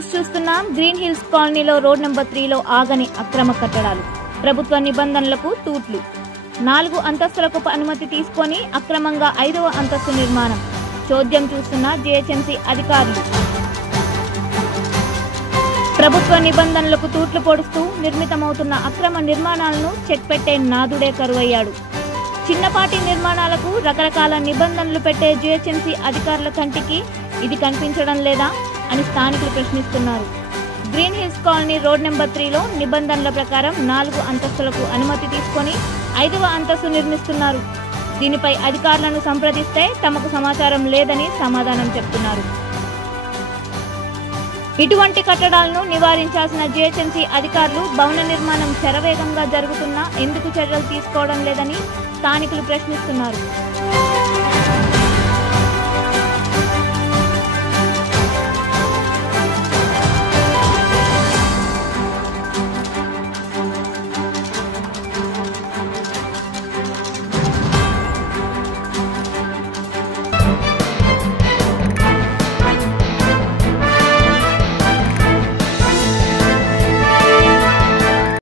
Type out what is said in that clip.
News చూస్తున్నాం. Green hills కాలనీలో road number 3లో ఆగని అక్రమ కట్టడాలు, ప్రభుత్వ నిబంధనలకు తూట్లు. 4 అంతస్తులకు అనుమతి తీసుకొని అక్రమంగా 5వ అంతస్తు నిర్మాణం. చోద్యం చూస్తున్న జీహెచ్ఎంసీ అధికారులు. ప్రభుత్వ నిబంధనలకు తూట్లు పొడుస్తూ నిర్మితమవుతున్న అక్రమ నిర్మాణాలను చెక్ పెట్టే నాదుడే కరువయ్యాడు. చిన్నపాటి నిర్మాణాలకు రకరకాల నిబంధనలు పెట్టే జీహెచ్ఎంసీ అధికారుల కంటికి ఇది కనిపించడం లేదా అని స్థానికులు ప్రశ్నిస్తున్నారు. Green Hills Colony Road number 3లో నిబంధనల ప్రకారం 4 అంతస్తులకు అనుమతి తీసుకొని 5వ అంతస్తు నిర్మిస్తున్నారు. దీనిపై అధికారులను సంప్రదిస్తే తమకు సమాచారం లేదని సమాధానం చెప్తున్నారు. ఇటువంటి కట్టడాలను నివారించాల్సిన జీహెచ్ఎంసీ అధికారులు భవన నిర్మాణం శరవేగంగా జరుగుతున్నా ఎందుకు చర్యలు తీసుకోవడం లేదని స్థానికులు ప్రశ్నిస్తున్నారు.